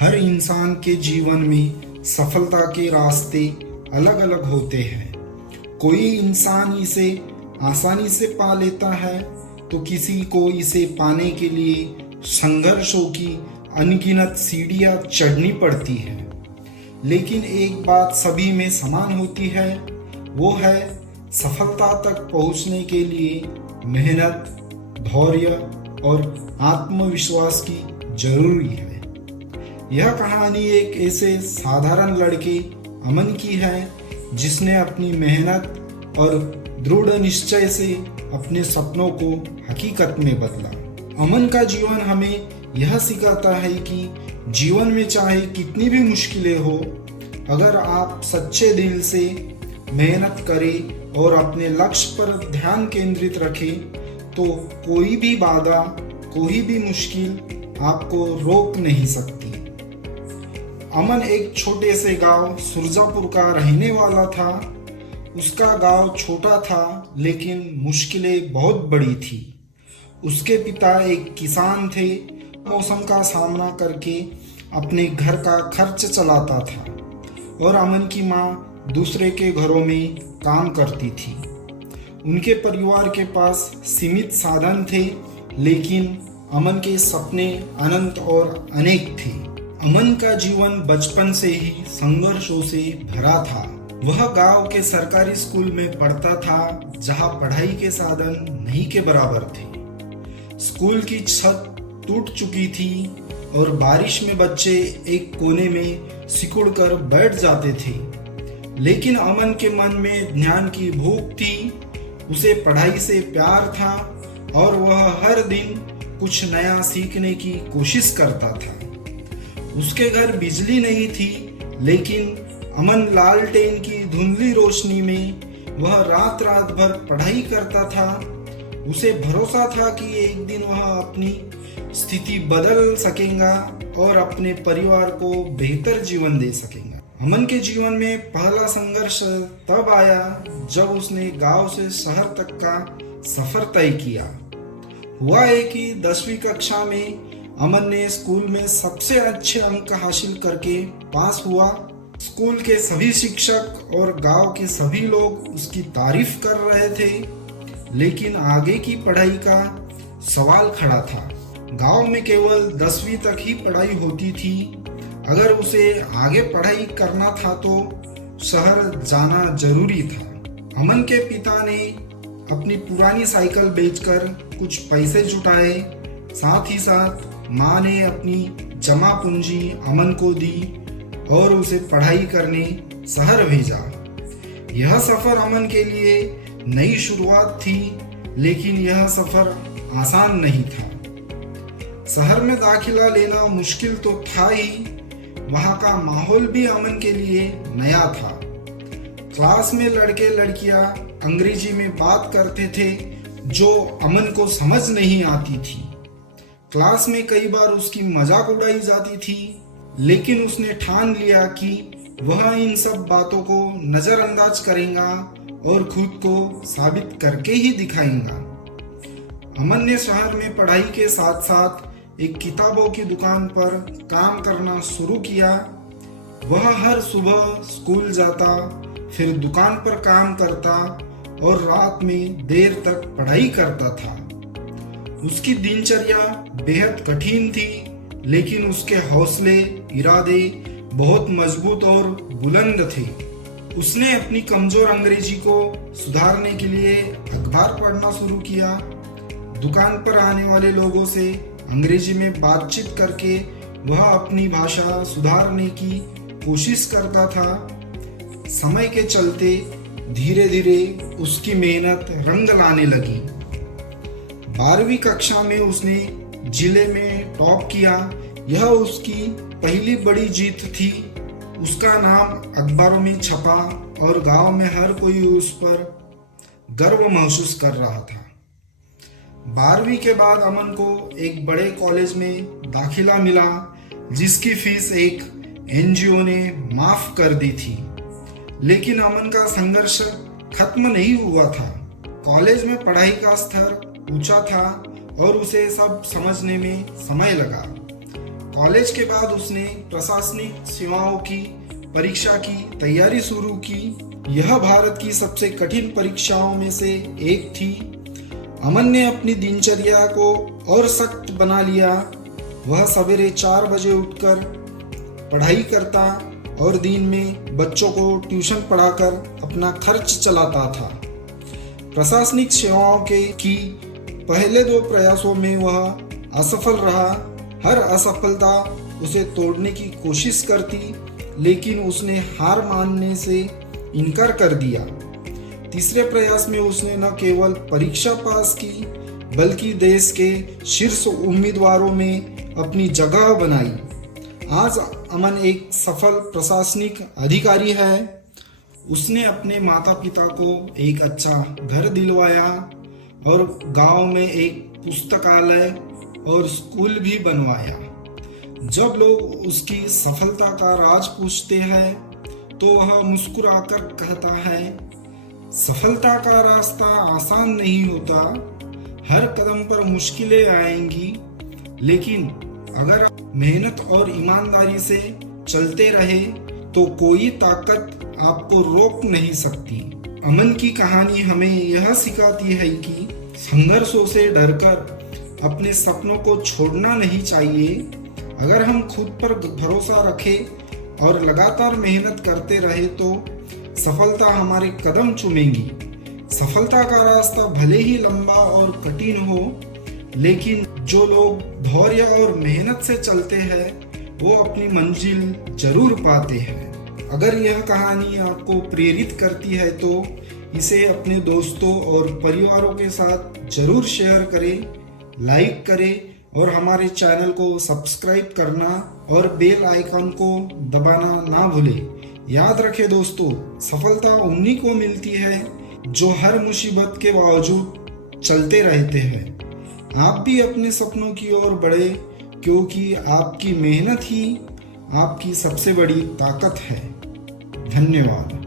हर इंसान के जीवन में सफलता के रास्ते अलग अलग होते हैं। कोई इंसान इसे आसानी से पा लेता है तो किसी को इसे पाने के लिए संघर्षों की अनगिनत सीढ़ियां चढ़नी पड़ती है। लेकिन एक बात सभी में समान होती है, वो है सफलता तक पहुंचने के लिए मेहनत, धैर्य और आत्मविश्वास की जरूरी है। यह कहानी एक ऐसे साधारण लड़के अमन की है जिसने अपनी मेहनत और दृढ़ निश्चय से अपने सपनों को हकीकत में बदला। अमन का जीवन हमें यह सिखाता है कि जीवन में चाहे कितनी भी मुश्किलें हो, अगर आप सच्चे दिल से मेहनत करें और अपने लक्ष्य पर ध्यान केंद्रित रखें तो कोई भी बाधा, कोई भी मुश्किल आपको रोक नहीं सकती। अमन एक छोटे से गांव सुरजापुर का रहने वाला था। उसका गांव छोटा था लेकिन मुश्किलें बहुत बड़ी थी। उसके पिता एक किसान थे, मौसम का सामना करके अपने घर का खर्च चलाता था और अमन की माँ दूसरे के घरों में काम करती थी। उनके परिवार के पास सीमित साधन थे, लेकिन अमन के सपने अनंत और अनेक थे। अमन का जीवन बचपन से ही संघर्षों से भरा था। वह गांव के सरकारी स्कूल में पढ़ता था जहां पढ़ाई के साधन नहीं के बराबर थे। स्कूल की छत टूट चुकी थी और बारिश में बच्चे एक कोने में सिकुड़कर बैठ जाते थे। लेकिन अमन के मन में ज्ञान की भूख थी, उसे पढ़ाई से प्यार था और वह हर दिन कुछ नया सीखने की कोशिश करता था। उसके घर बिजली नहीं थी, लेकिन अमन लालटेन की धुंधली रोशनी में वह रात रात भर पढ़ाई करता था। उसे भरोसा था कि एक दिन वह अपनी स्थिति बदल सकेगा और अपने परिवार को बेहतर जीवन दे सकेगा। अमन के जीवन में पहला संघर्ष तब आया जब उसने गांव से शहर तक का सफर तय किया। हुआ है कि 10वीं कक्षा में अमन ने स्कूल में सबसे अच्छे अंक हासिल करके पास हुआ। स्कूल के सभी शिक्षक और गांव के सभी लोग उसकी तारीफ कर रहे थे, लेकिन आगे की पढ़ाई का सवाल खड़ा था। गांव में केवल 10वीं तक ही पढ़ाई होती थी। अगर उसे आगे पढ़ाई करना था तो शहर जाना जरूरी था। अमन के पिता ने अपनी पुरानी साइकिल बेचकर कुछ पैसे जुटाए, साथ ही साथ माँ ने अपनी जमा पूंजी अमन को दी और उसे पढ़ाई करने शहर भेजा। यह सफर अमन के लिए नई शुरुआत थी, लेकिन यह सफर आसान नहीं था। शहर में दाखिला लेना मुश्किल तो था ही, वहाँ का माहौल भी अमन के लिए नया था। क्लास में लड़के लड़कियां अंग्रेजी में बात करते थे जो अमन को समझ नहीं आती थी। क्लास में कई बार उसकी मजाक उड़ाई जाती थी, लेकिन उसने ठान लिया कि वह इन सब बातों को नजरअंदाज करेगा और खुद को साबित करके ही दिखाएगा। अमन ने शहर में पढ़ाई के साथ साथ एक किताबों की दुकान पर काम करना शुरू किया। वह हर सुबह स्कूल जाता, फिर दुकान पर काम करता और रात में देर तक पढ़ाई करता था। उसकी दिनचर्या बेहद कठिन थी, लेकिन उसके हौसले, इरादे बहुत मजबूत और बुलंद थे। उसने अपनी कमजोर अंग्रेजी को सुधारने के लिए अखबार पढ़ना शुरू किया। दुकान पर आने वाले लोगों से अंग्रेजी में बातचीत करके वह अपनी भाषा सुधारने की कोशिश करता था। समय के चलते धीरे धीरे उसकी मेहनत रंग लाने लगी। 12वीं कक्षा में उसने जिले में टॉप किया। यह उसकी पहली बड़ी जीत थी। उसका नाम अखबारों में छपा और गांव में हर कोई उस पर गर्व महसूस कर रहा था। 12वीं के बाद अमन को एक बड़े कॉलेज में दाखिला मिला, जिसकी फीस एक एनजीओ ने माफ कर दी थी। लेकिन अमन का संघर्ष खत्म नहीं हुआ था। कॉलेज में पढ़ाई का स्तर ऊंचा था और उसे सब समझने में समय लगा। कॉलेज के बाद उसने प्रशासनिक सेवाओं की परीक्षा की तैयारी शुरू की। यह भारत की सबसे कठिन परीक्षाओं में से एक थी। अमन ने अपनी दिनचर्या को और सख्त बना लिया। वह सवेरे 4 बजे उठकर पढ़ाई करता और दिन में बच्चों को ट्यूशन पढ़ाकर अपना खर्च चलाता था। प्रशासनिक सेवाओं की पहले 2 प्रयासों में वह असफल रहा। हर असफलता उसे तोड़ने की कोशिश करती, लेकिन उसने हार मानने से इनकार कर दिया। तीसरे प्रयास में उसने न केवल परीक्षा पास की, बल्कि देश के शीर्ष उम्मीदवारों में अपनी जगह बनाई। आज अमन एक सफल प्रशासनिक अधिकारी है। उसने अपने माता पिता को एक अच्छा घर दिलवाया और गांव में एक पुस्तकालय और स्कूल भी बनवाया। जब लोग उसकी सफलता का राज पूछते हैं तो वह मुस्कुराकर कहता है, सफलता का रास्ता आसान नहीं होता। हर कदम पर मुश्किलें आएंगी, लेकिन अगर मेहनत और ईमानदारी से चलते रहे तो कोई ताकत आपको रोक नहीं सकती। अमन की कहानी हमें यह सिखाती है कि संघर्षों से डरकर अपने सपनों को छोड़ना नहीं चाहिए। अगर हम खुद पर भरोसा रखें और लगातार मेहनत करते रहे तो सफलता हमारे कदम चूमेगी। सफलता का रास्ता भले ही लंबा और कठिन हो, लेकिन जो लोग धैर्य और मेहनत से चलते हैं वो अपनी मंजिल जरूर पाते हैं। अगर यह कहानी आपको प्रेरित करती है तो इसे अपने दोस्तों और परिवारों के साथ जरूर शेयर करें, लाइक करें और हमारे चैनल को सब्सक्राइब करना और बेल आइकन को दबाना ना भूलें। याद रखें दोस्तों, सफलता उन्हीं को मिलती है जो हर मुसीबत के बावजूद चलते रहते हैं। आप भी अपने सपनों की ओर बढ़े, क्योंकि आपकी मेहनत ही आपकी सबसे बड़ी ताकत है। धन्यवाद।